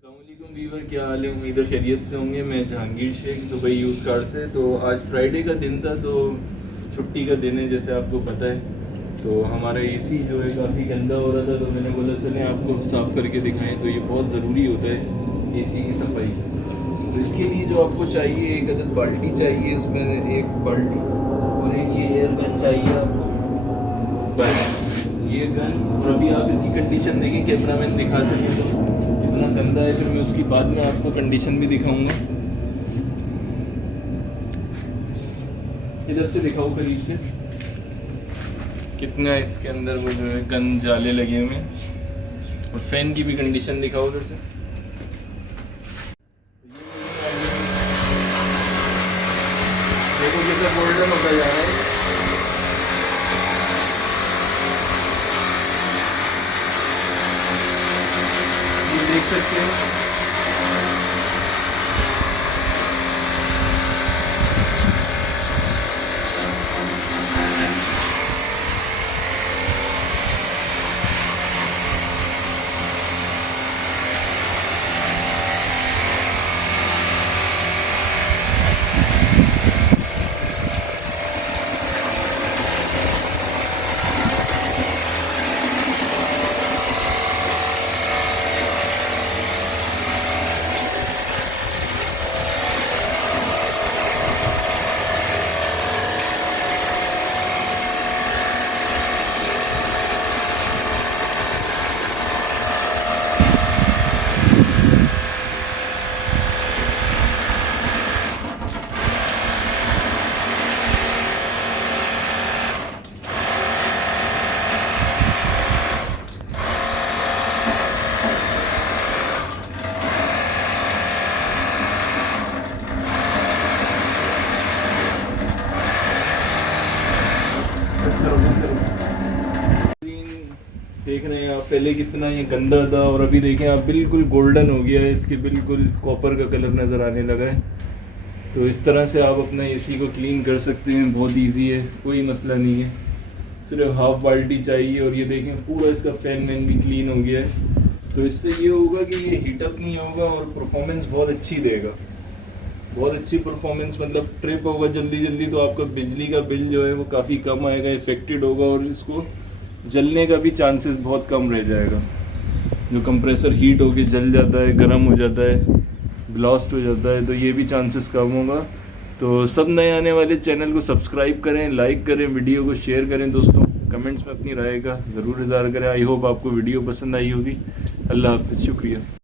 अस्सलामुअलैकुम वीवर, क्या हाल है? उम्मीद है खैरियत से होंगे। मैं Jahangir Shaikh, Dubai use car से। तो आज फ्राइडे का दिन था, तो छुट्टी का दिन है जैसे आपको पता है। तो हमारा एसी जो है काफ़ी गंदा हो रहा था, तो मैंने बोला चलें आपको साफ़ करके दिखाएं। तो ये बहुत ज़रूरी होता है एसी की सफाई। तो इसके लिए जो आपको चाहिए, एक अदद बाल्टी चाहिए, इसमें एक बाल्टी और एक ये एयर गन चाहिए आपको। बस ये गन, और अभी आप इसकी कंडीशन देखें, कैमरामैन दिखा सकें तो कितना गंदा है। फिर मैं उसकी बाद में आपको कंडीशन भी दिखाऊंगा। इधर से दिखाओ करीब से, कितना इसके अंदर वो जो है गन जाले लगे हुए हैं। और फैन की भी कंडीशन दिखाओ उधर से। देखो जैसे गोल्डन होता जा रहा है, ये देख सकते हैं। देख रहे हैं आप, पहले कितना ये गंदा था और अभी देखें आप बिल्कुल गोल्डन हो गया है। इसके बिल्कुल कॉपर का कलर नज़र आने लगा है। तो इस तरह से आप अपना एसी को क्लीन कर सकते हैं, बहुत इजी है, कोई मसला नहीं है। सिर्फ हाफ बाल्टी चाहिए और ये देखें पूरा इसका फैन वैन भी क्लीन हो गया है। तो इससे ये होगा कि ये हीटअप नहीं होगा और परफॉर्मेंस बहुत अच्छी देगा, बहुत अच्छी परफॉर्मेंस। मतलब ट्रिप होगा जल्दी जल्दी, तो आपका बिजली का बिल जो है वो काफ़ी कम आएगा, इफेक्टेड होगा और इसको जलने का भी चांसेस बहुत कम रह जाएगा। जो कंप्रेसर हीट होके जल जाता है, गर्म हो जाता है, ब्लास्ट हो जाता है, तो ये भी चांसेस कम होगा। तो सब नए आने वाले चैनल को सब्सक्राइब करें, लाइक करें, वीडियो को शेयर करें दोस्तों, कमेंट्स में अपनी राय का ज़रूर इज़हार करें। आई होप आपको वीडियो पसंद आई होगी। अल्लाह हाफ़िज़, शुक्रिया।